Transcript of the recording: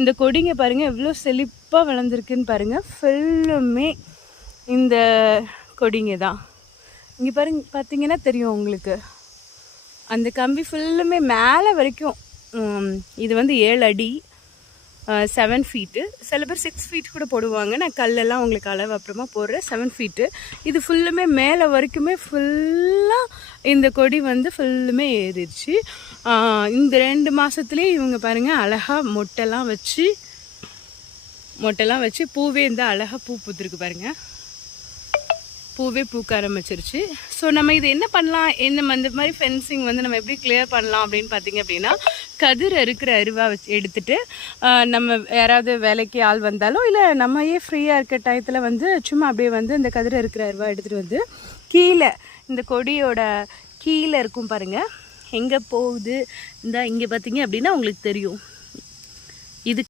இந்த கொடிங்க பாருங்கள் எவ்வளோ செழிப்பாக வளர்ந்துருக்குன்னு பாருங்கள். ஃபுல்லுமே இந்த கொடிங்க தான். இங்கே பாருங்க, பார்த்தீங்கன்னா தெரியும் உங்களுக்கு. அந்த கம்பி ஃபுல்லுமே மேலே வரைக்கும். இது வந்து 7 அடி 7 ஃபீட்டு. சில பேர் 6 ஃபீட் கூட போடுவாங்க. நான் கல்லெல்லாம் உங்களுக்கு அளவு அப்புறமா போடுறேன். 7 ஃபீட்டு. இது ஃபுல்லுமே மேலே வரைக்குமே ஃபுல்லாக இந்த கொடி வந்து ஃபுல்லுமே ஏறிடுச்சு. இந்த 2 மாதத்துலேயே இவங்க பாருங்கள் அழகாக மொட்டைலாம் வச்சு பூவே இந்த அழகாக பூ பூத்துருக்கு பாருங்கள். பூவே பூக்க ஆரம்பிச்சிருச்சு. ஸோ நம்ம இது என்ன பண்ணலாம், இந்த மாதிரி ஃபென்சிங் வந்து நம்ம எப்படி கிளியர் பண்ணலாம் அப்படின்னு பார்த்தீங்க அப்படின்னா, கதிர் இருக்கிற அருவா வச்சு எடுத்துகிட்டு நம்ம யாராவது வேலைக்கு ஆள் வந்தாலும் இல்லை நம்மயே ஃப்ரீயாக இருக்க டயத்தில் வந்து சும்மா அப்படியே வந்து இந்த கதிர் இருக்கிற அருவா எடுத்துகிட்டு வந்து கீழே இந்த கொடியோட கீழே இருக்கும் பாருங்கள், எங்கே போகுது இந்த இங்கே பார்த்தீங்க அப்படின்னா உங்களுக்கு தெரியும்.